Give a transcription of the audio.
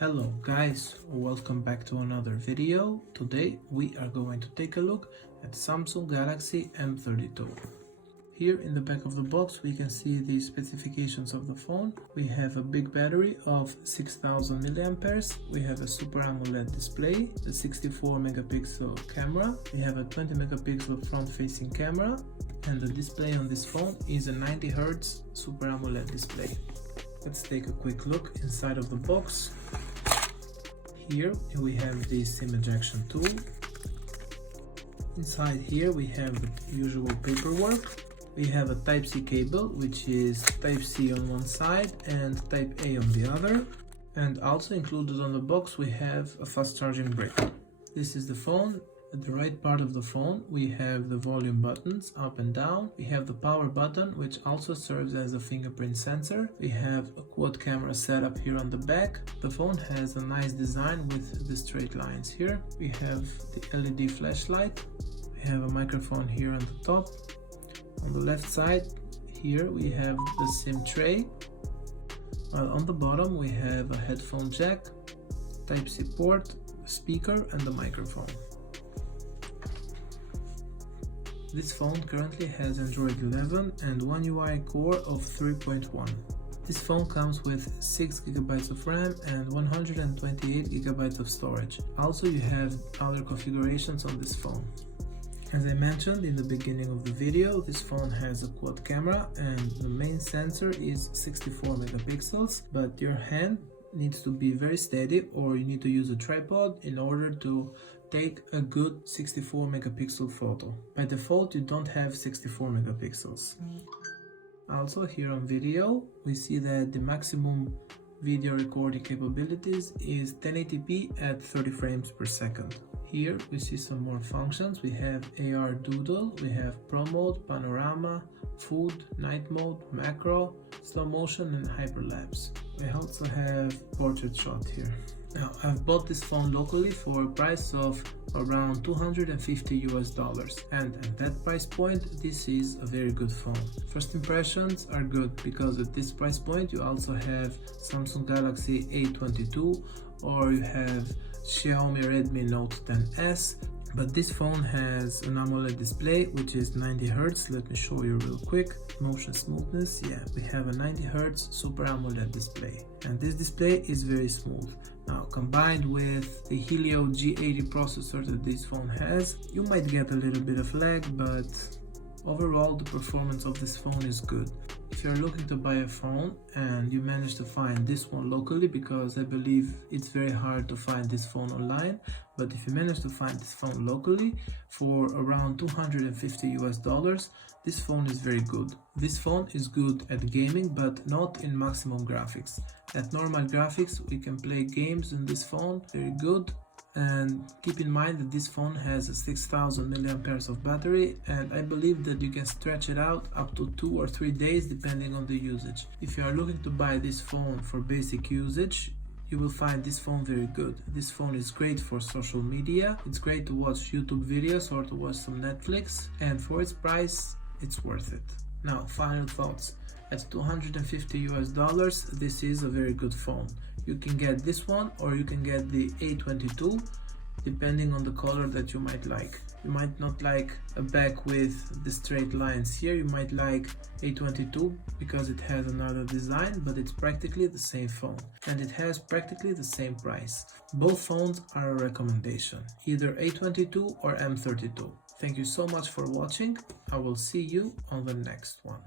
Hello guys, welcome back to another video. Today we are going to take a look at Samsung Galaxy M32. Here in the back of the box we can see the specifications of the phone. We have a big battery of 6000 milliamperes. We have a Super AMOLED display, a 64 megapixel camera. We have a 20 megapixel front-facing camera, and the display on this phone is a 90 Hz Super AMOLED display. Let's take a quick look inside of the box. Here we have the SIM ejection tool. Inside here we have the usual paperwork. We have a Type-C cable, which is Type-C on one side and Type-A on the other. And also included on the box we have a fast charging brick. This is the phone. At the right part of the phone we have the volume buttons up and down. We have the power button, which also serves as a fingerprint sensor. We have a quad camera setup here on the back. The phone has a nice design with the straight lines here. We have the LED flashlight. We have a microphone here on the top. On the left side here we have the SIM tray, while on the bottom we have a headphone jack, Type-C port, a speaker and a microphone. This phone currently has Android 11 and One UI core of 3.1. This phone comes with 6GB of RAM and 128GB of storage. Also you have other configurations on this phone. As I mentioned in the beginning of the video, this phone has a quad camera and the main sensor is 64 megapixels, but your hand needs to be very steady or you need to use a tripod in order to take a good 64 megapixel photo. By default you don't have 64 megapixels. Also here on video we see that the maximum video recording capabilities is 1080p at 30 frames per second. Here we see some more functions. We have AR doodle, we have pro mode, panorama, food, night mode, macro, slow motion and hyperlapse. We also have portrait shot here. Now I've bought this phone locally for a price of around $250 and at that price point this is a very good phone. First impressions are good because at this price point you also have Samsung Galaxy A22 or you have Xiaomi Redmi Note 10s, but this phone has an AMOLED display which is 90 Hz. Let me show you real quick. Motion smoothness, yeah, we have a 90 Hz Super AMOLED display and this display is very smooth. Now combined with the Helio G80 processor that this phone has, you might get a little bit of lag, but overall the performance of this phone is good. If you're looking to buy a phone and you manage to find this one locally, because I believe it's very hard to find this phone online, but if you manage to find this phone locally for around $250, this phone is very good. This phone is good at gaming, but not in maximum graphics. At normal graphics we can play games in this phone very good. And keep in mind that this phone has a 6000 milliamperes of battery, and I believe that you can stretch it out up to 2 or 3 days depending on the usage. If you are looking to buy this phone for basic usage, you will find this phone very good. This phone is great for social media, it's great to watch YouTube videos or to watch some Netflix, and for its price it's worth it. Now final thoughts. At $250 this is a very good phone. You can get this one or you can get the A22 depending on the color that you might like. You might not like a back with the straight lines here, you might like A22 because it has another design, but it's practically the same phone and it has practically the same price. Both phones are a recommendation, either A22 or M32. Thank you so much for watching. I will see you on the next one.